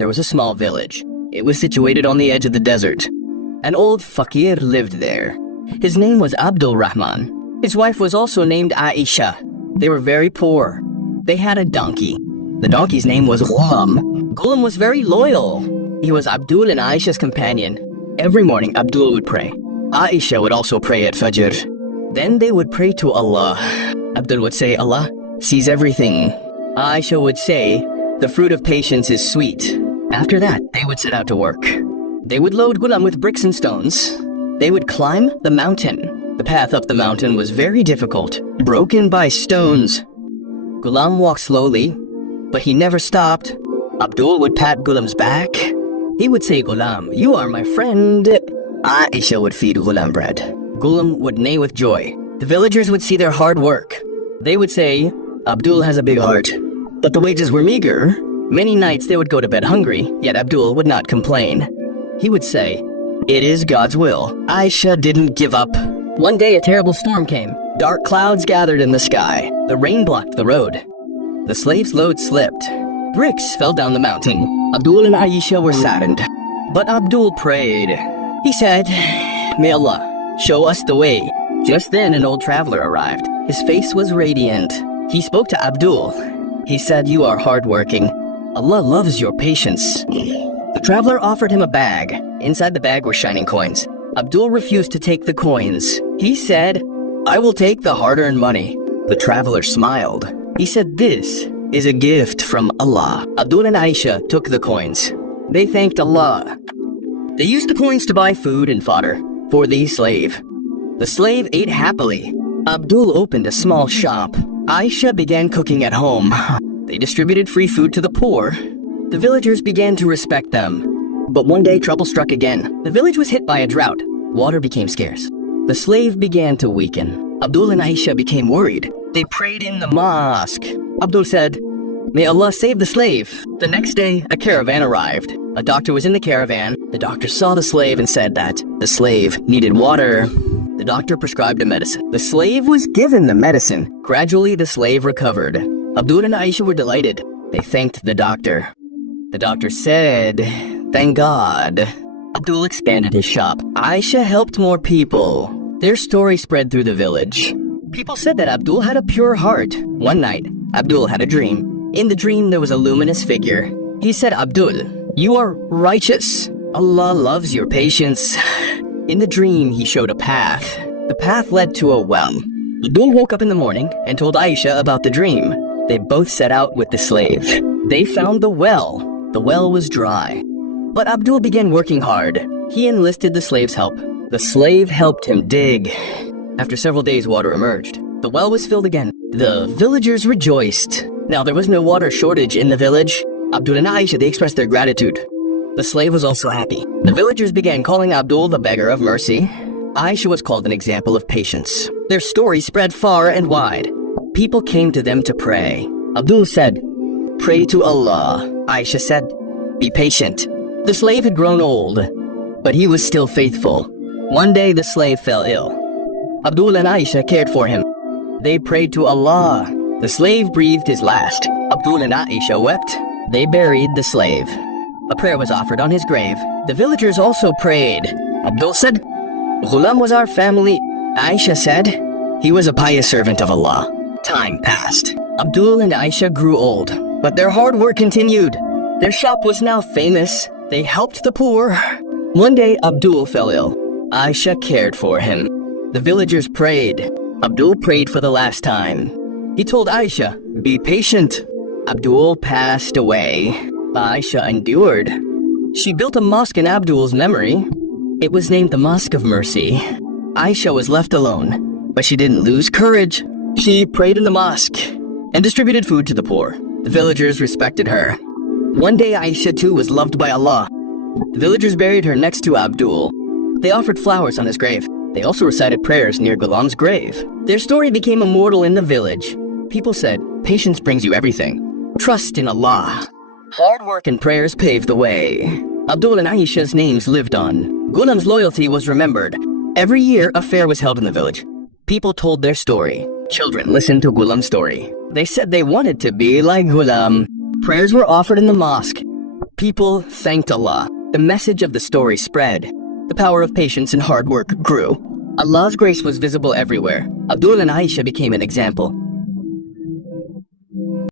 there was a small village. It was situated on the edge of the desert. An old Fakir lived there. His name was Abdul Rahman. His wife was also named Aisha. They were very poor. They had a donkey. The donkey's name was Ghulam. Ghulam was very loyal. He was Abdul and Aisha's companion. Every morning, Abdul would pray. Aisha would also pray at Fajr. Then they would pray to Allah. Abdul would say, Allah sees everything. Aisha would say, the fruit of patience is sweet. After that, they would set out to work. They would load Ghulam with bricks and stones. They would climb the mountain. The path up the mountain was very difficult, broken by stones. Ghulam walked slowly, but he never stopped. Abdul would pat Ghulam's back. He would say, Ghulam, you are my friend. Aisha would feed Ghulam bread. Ghulam would neigh with joy. The villagers would see their hard work. They would say, Abdul has a big heart. But the wages were meager. Many nights they would go to bed hungry, yet Abdul would not complain. He would say, it is God's will. Aisha didn't give up. One day a terrible storm came. Dark clouds gathered in the sky. The rain blocked the road. The slave's load slipped. Bricks fell down the mountain. Abdul and Aisha were saddened. But Abdul prayed. He said, may Allah show us the way. Just then an old traveler arrived. His face was radiant. He spoke to Abdul. He said, you are hardworking. Allah loves your patience. The traveler offered him a bag. Inside the bag were shining coins. Abdul refused to take the coins. He said, I will take the hard-earned money. The traveler smiled. He said, this is a gift from Allah. Abdul and Aisha took the coins. They thanked Allah. They used the coins to buy food and fodder for the slave. The slave ate happily. Abdul opened a small shop. Aisha began cooking at home. They distributed free food to the poor. The villagers began to respect them. But one day trouble struck again. The village was hit by a drought. Water became scarce. The slave began to weaken. Abdul and Aisha became worried. They prayed in the mosque. Abdul said, may Allah save the slave. The next day, a caravan arrived. A doctor was in the caravan. The doctor saw the slave and said that the slave needed water. The doctor prescribed a medicine. The slave was given the medicine. Gradually, the slave recovered. Abdul and Aisha were delighted. They thanked the doctor. The doctor said, thank God. Abdul expanded his shop. Aisha helped more people. Their story spread through the village. People said that Abdul had a pure heart. One night, Abdul had a dream. In the dream, there was a luminous figure. He said, Abdul, you are righteous. Allah loves your patience. In the dream, he showed a path. The path led to a well. Abdul woke up in the morning and told Aisha about the dream. They both set out with the slave. They found the well. The well was dry. But Abdul began working hard. He enlisted the slave's help. The slave helped him dig. After several days, water emerged. The well was filled again. The villagers rejoiced. Now there was no water shortage in the village. Abdul and Aisha, they expressed their gratitude. The slave was also happy. The villagers began calling Abdul the beggar of mercy. Aisha was called an example of patience. Their story spread far and wide. People came to them to pray. Abdul said, pray to Allah. Aisha said, be patient. The slave had grown old, but he was still faithful. One day the slave fell ill. Abdul and Aisha cared for him. They prayed to Allah. The slave breathed his last. Abdul and Aisha wept. They buried the slave. A prayer was offered on his grave. The villagers also prayed. Abdul said, Ghulam was our family. Aisha said, he was a pious servant of Allah. Time passed. Abdul and Aisha grew old, but their hard work continued. Their shop was now famous. They helped the poor. One day, Abdul fell ill. Aisha cared for him. The villagers prayed. Abdul prayed for the last time. He told Aisha, be patient. Abdul passed away. Aisha endured. She built a mosque in Abdul's memory. It was named the Mosque of Mercy. Aisha was left alone, but she didn't lose courage. She prayed in the mosque and distributed food to the poor. The villagers respected her. One day Aisha too was loved by Allah. The villagers buried her next to Abdul. They offered flowers on his grave. They also recited prayers near Ghulam's grave. Their story became immortal in the village. People said, patience brings you everything. Trust in Allah. Hard work and prayers paved the way. Abdul and Aisha's names lived on. Ghulam's loyalty was remembered. Every year, a fair was held in the village. People told their story. Children listened to Ghulam's story. They said they wanted to be like Ghulam. Prayers were offered in the mosque. people thanked Allah. The message of the story spread. The power of patience and hard work grew. Allah's grace was visible everywhere. Abdul and Aisha became an example.